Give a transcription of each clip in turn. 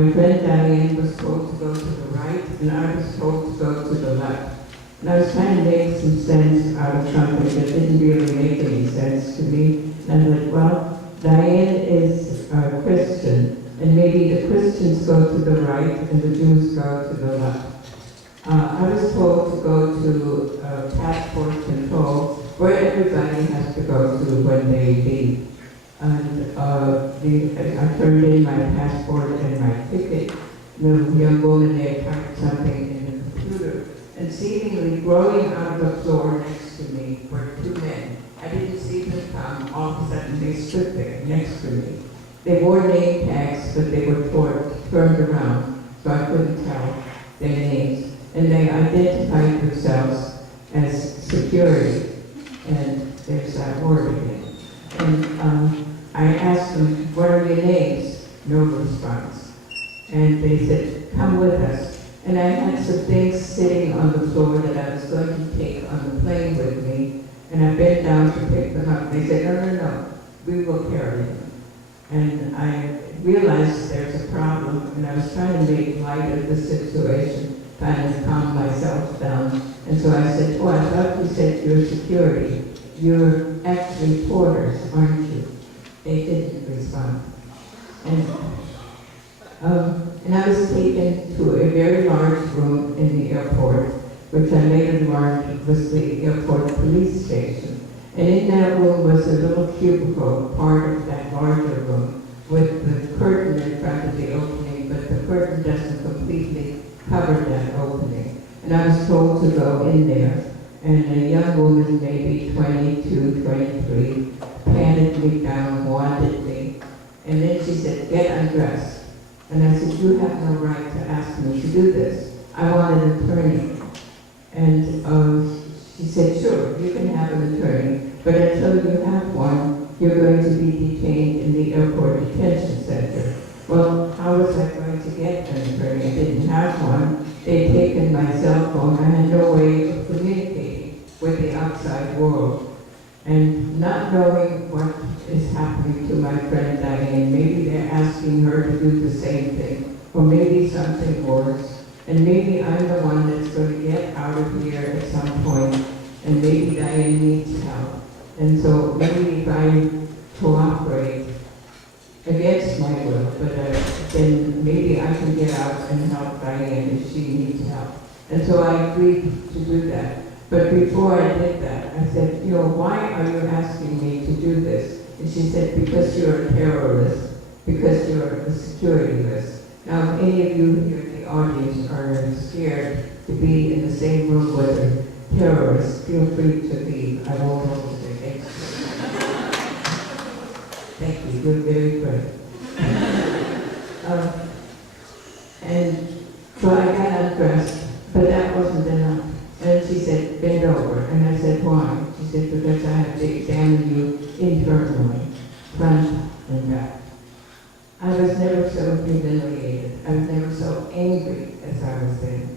My friend Diane was told to go to the right, and I was told to go to the left. And I was trying to make some sense out of something that didn't really make any sense to me. And I thought, well, Diane is a Christian, and maybe the Christians go to the right and the Jews go to the left. I was told to go to passport control, where everybody has to go to when they leave. And I turned in my passport and my ticket. The young woman there typed something in the computer. And seemingly growing out of the floor next to me were two men. I didn't see them come. All of a sudden they stood there next to me. They wore name tags, but they were turned around, so I couldn't tell their names. And they identified themselves as security. And there's that word again. And I asked them, what are your names? No response. And they said, come with us. And I had some things sitting on the floor that I was going to take on the plane with me. And I bent down to pick them up. They said, no, we will carry them. And I realized there's a problem, and I was trying to make light of the situation, trying to calm myself down. And so I said, I thought you said you're security. You're actually porters, aren't you? They didn't respond. And I was taken to a very large room in the airport, which I later learned was the airport police station. And in that room was a little cubicle, part of that larger room, with the curtain in front of the opening, but the curtain doesn't completely cover that opening. And I was told to go in there, and a young woman, maybe 22, 23, patted me down, wanted me, and then she said, get undressed. And I said, you have no right to ask me to do this. I want an attorney. And she said, sure, you can have an attorney, but until you have one, you're going to be detained in the airport detention center. Well, how was I going to get an attorney? I didn't have one. They'd taken my cell phone. I had no way of communicating with the outside world. And not knowing what is happening to my friend Diane, maybe they're asking her to do the same thing, or maybe something worse. And maybe I'm the one that's going to get out of here at some point, and maybe Diane needs help. And so maybe if I cooperate against my will, but then maybe I can get out and help Diane if she needs help. And so I agreed to do that. But before I did that, I said, why are you asking me to do this? And she said, because you're a terrorist, because you're a security risk. Now, if any of you here in the audience are scared to be in the same room with a terrorist, feel free to leave. I won't hold it against you. Thank you. You're very brave. And so I got undressed, but that wasn't enough. And she said, bend over. And I said, why? She said, because I have to examine you internally, front and back. I was never so humiliated. I was never so angry as I was then.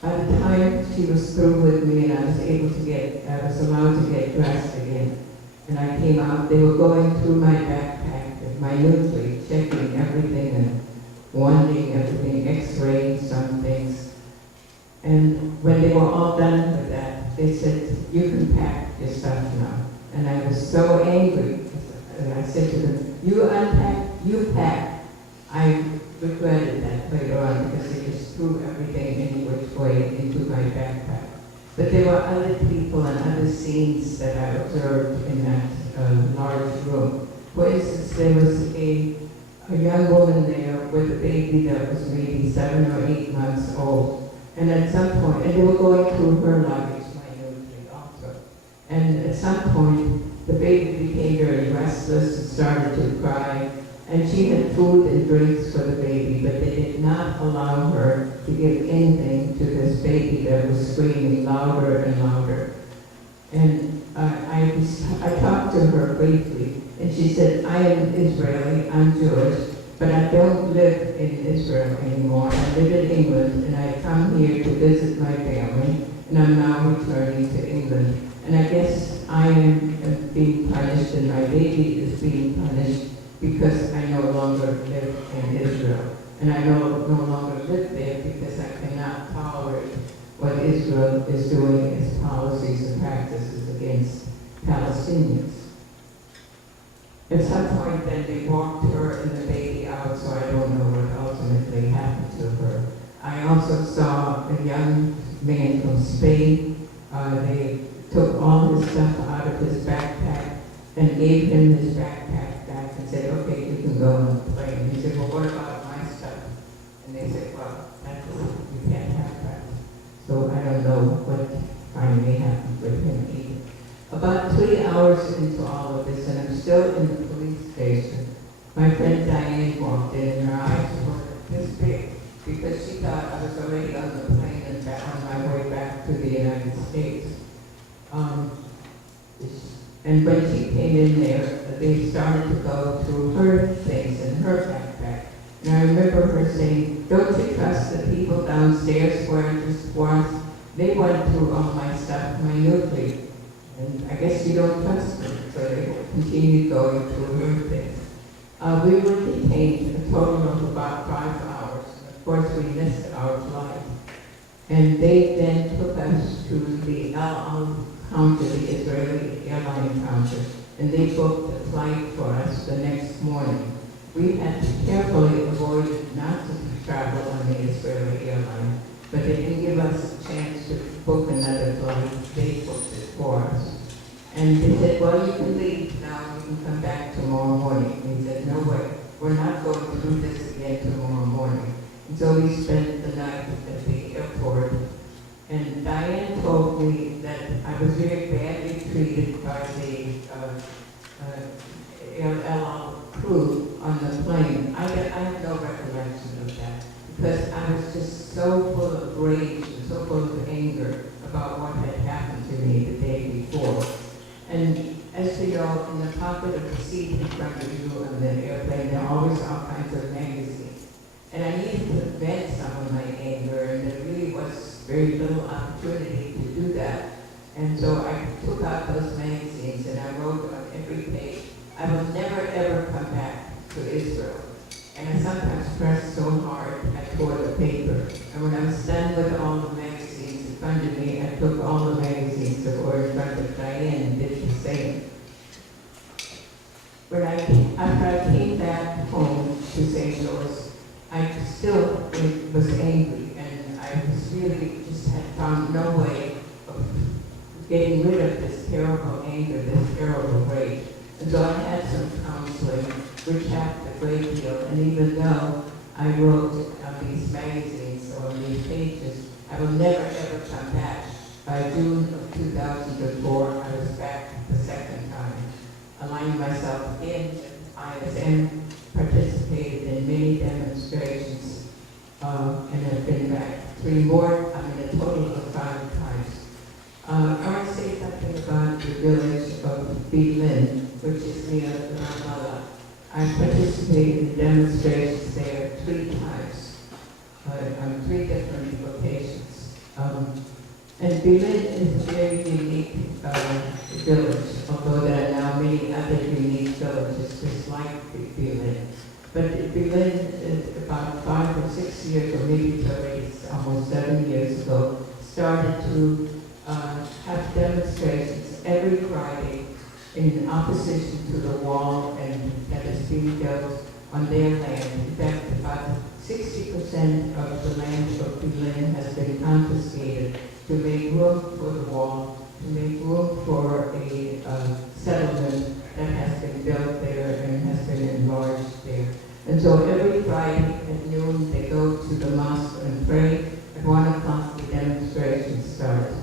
By the time she was through with me and I was allowed to get dressed again, and I came out, they were going through my backpack minutely, checking everything and wanting everything, x-raying some things. And when they were all done with that, they said, you can pack your stuff now. And I was so angry. And I said to them, you unpack, you pack. I regretted that later on because they just threw everything any which way into my backpack. But there were other people and other scenes that I observed in that large room. For instance, there was a young woman there with a baby that was maybe 7 or 8 months old. And at some point, and they were going through her luggage minutely also. And at some point, the baby became very restless and started to cry. And she had food and drinks for the baby, but they did not allow her to give anything to this baby that was screaming louder and louder. And I talked to her briefly, and she said, I am Israeli, I'm Jewish, but I don't live in Israel anymore. I live in England, and I come here to visit my family, and I'm now returning to England. And I guess I am being punished, and my baby is being punished because I no longer live in Israel. and I no longer live there because I cannot tolerate what Israel is doing as policies and practices against Palestinians. At some point then they walked her and the baby out, so I don't know what ultimately happened to her. I also saw a young man from Spain. They took all his stuff out of his backpack and gave him his backpack back and said, okay, you can go on the plane. He said, well, what about my stuff? And they said, well, you can't have that. So I don't know what finally happened with him either. About 3 hours into all of this, and I'm still in the police station, my friend Diane walked in, and her eyes were this big, because she thought I was already on the plane and back on my way back to the United States. And when she came in there, they started to go through her things in her backpack. And I remember her saying, don't you trust the people downstairs where I just was? They went through all my stuff minutely. And I guess you don't trust them, so they continued going through her things. We were detained a total of about 5 hours. Of course, we missed our flight. And they then took us to the El Al counter, the Israeli airline counter, and they booked a flight for us the next morning. We had to carefully avoid not to travel on the Israeli airline, but they didn't give us a chance to book another flight. They booked it for us. And they said, well, you can leave now, you can come back tomorrow morning. And we said, no way, we're not going through this again tomorrow morning. And so we spent the night at the airport. And Diane told me that I was very badly treated by the El Al crew on the plane. I have no recollection of that, because I was just so full of rage and so full of anger about what had happened to me the day before. And as you know, in the pocket of the seat in front of you on the airplane, there are always all kinds of magazines. And I needed to vent some of my anger, and there really was very little opportunity to do that. And so I took out those magazines and I wrote on every page, I will never ever come back to Israel. And I sometimes pressed so hard I tore the paper. And when I was done with all the magazines in front of me, I took all the magazines that were in front of Diane and did the same. After I came back home to St. Louis, I still was angry, and I was really just had found no way of getting rid of this terrible anger, this terrible rage. And so I had some counseling, which helped a great deal. And even though I wrote on these magazines or on these pages, I will never ever come back. By June of 2004, I was back the second time, aligned myself in ISM, participated in many demonstrations, and have been back 3 more, a total of 5 times. I want to say something about the village of Beit-Lin, which is near Ramallah. I participated in demonstrations there 3 times, on 3 different locations. And Beit-Lin is a very unique village, although there are now many other unique villages just like Beit-Lin. But Beit-Lin is about 5 or 6 years, or maybe it's already almost 7 years ago, started to have demonstrations every Friday in opposition to the wall and that is being built on their land. In fact, about 60% of the land of Beit-Lin has been confiscated to make room for the wall, to make room for a settlement that has been built there and has been enlarged there. And so every Friday at noon they go to the mosque and pray. At 1 o'clock the demonstration starts.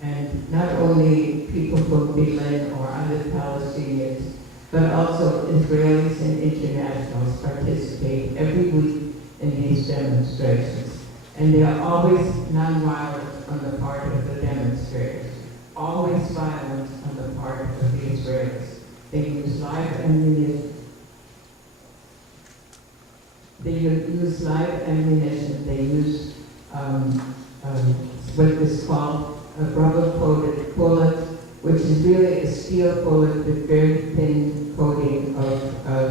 And not only people from Beit-Lin or other Palestinians, but also Israelis and internationals participate every week in these demonstrations. And they are always nonviolent on the part of the demonstrators, always violent on the part of the Israelis. They use live ammunition. They use what is called a rubber-coated bullet, which is really a steel bullet with very thin coating of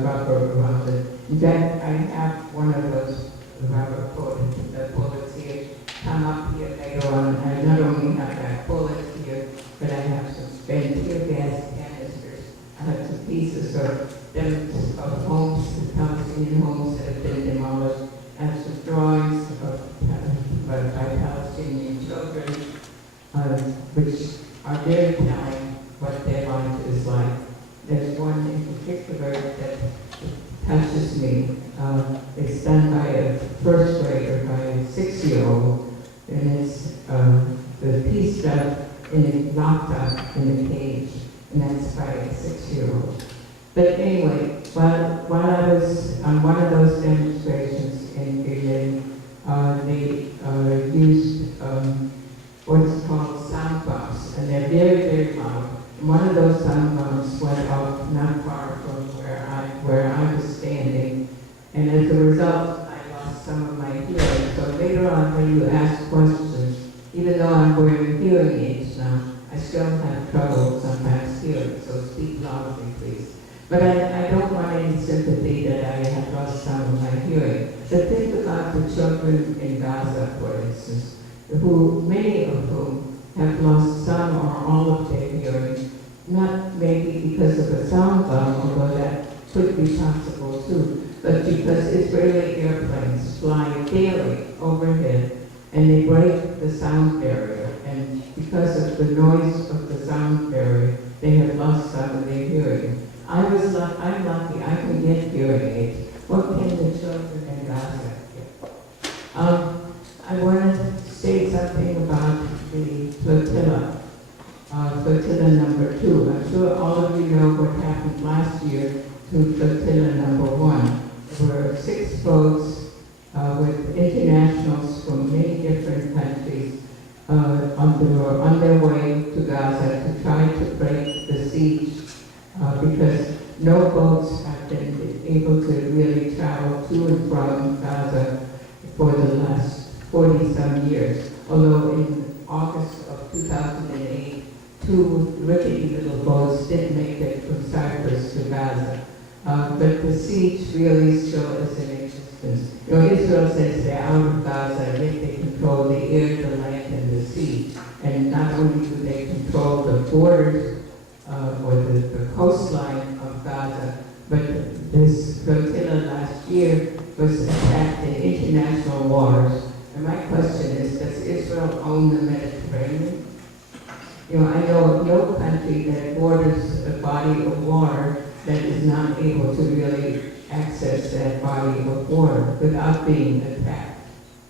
rubber around it. In fact, I have one of those first grader by a 6-year-old, and it's the piece that in it locked up in a cage, and that's by a 6-year-old. But anyway, while I was on one of those demonstrations in Berlin, they used what's called sound bombs, and they're very, very loud. And one of those sound bombs went off not far from where I was standing, and as a result, I lost some of my hearing. So later on, when you ask questions, even though I'm wearing hearing aids now, I still have trouble sometimes hearing, so speak loudly, please. But I don't want any sympathy that I have lost some of my hearing. But think about the children in Gaza, for instance, many of whom have lost some or all of their hearing, not maybe because of a sound bomb, although that could be possible too, but because Israeli airplanes fly daily overhead and they break the sound barrier, and because of the noise of the sound barrier, they have lost some of their hearing. I'm lucky, I can get hearing aids. What can the children in Gaza get? I want to say something about the flotilla, flotilla number 2. I'm sure all of you know what happened last year to flotilla number 1. There were 6 boats with internationals from many different countries on their way to Gaza to try to break the siege because no boats have been able to really travel to and from Gaza for the last 40-some years. Although in August of 2008, 2 rickety little boats did make it from Cyprus to Gaza. But the siege really still is in existence. You know, Israel says they're out of Gaza, yet they control the air, the land, and the sea. And not only do they control the borders or the coastline of Gaza, but this flotilla last year was attacked in international waters. And my question is, does Israel own the Mediterranean? You know, I know of no country that borders a body of water that is not able to really access that body of water without being attacked.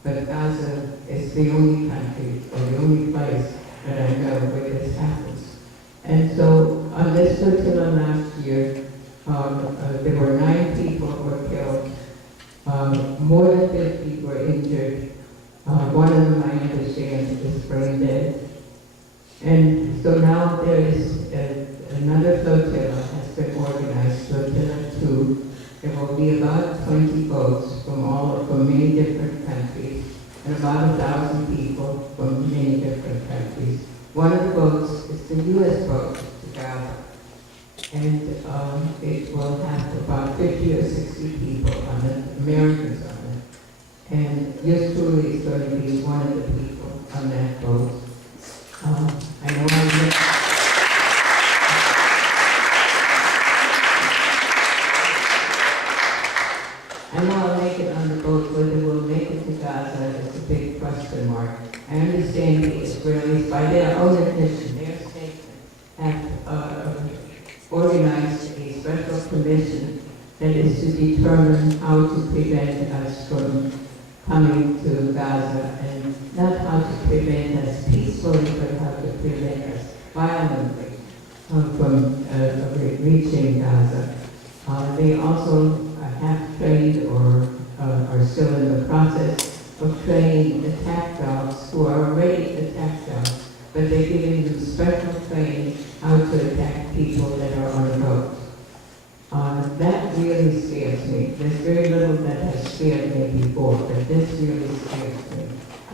But Gaza is the only country, or the only place that I know where this happens. And so on this flotilla last year, there were 9 people who were killed, more than 50 were injured. One of them, I understand, is brain dead. And so now there is another flotilla has been organized, flotilla 2. There will be about 20 boats from many different countries, and about 1,000 people from many different countries. One of the boats is the U.S. boat to Gaza, and it will have about 50 or 60 people on it, Americans on it. And yours truly is going to be one of the people on that boat. I know I'll make it on the boat, whether we'll make it to Gaza is a big question mark. I understand the Israelis, by their own admission, their statement, have organized a special commission that is to determine how to prevent us from coming to Gaza, and not how to prevent us peacefully, but how to prevent us violently from reaching Gaza. They also have trained or are still in the process of training attack dogs who are already attack dogs, but they're giving them special training how to attack people that are on the boat. That really scares me. There's very little that has scared me before, but this really scares me.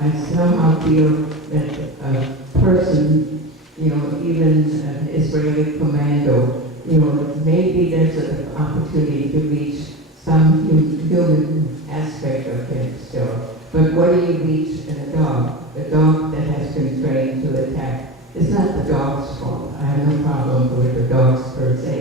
I somehow feel that a person, you know, even an Israeli commando, you know, maybe there's an opportunity to reach some human aspect of him still. But what do you reach in a dog? A dog that has been trained to attack. It's not the dog's fault. I have no problem with the dogs per se.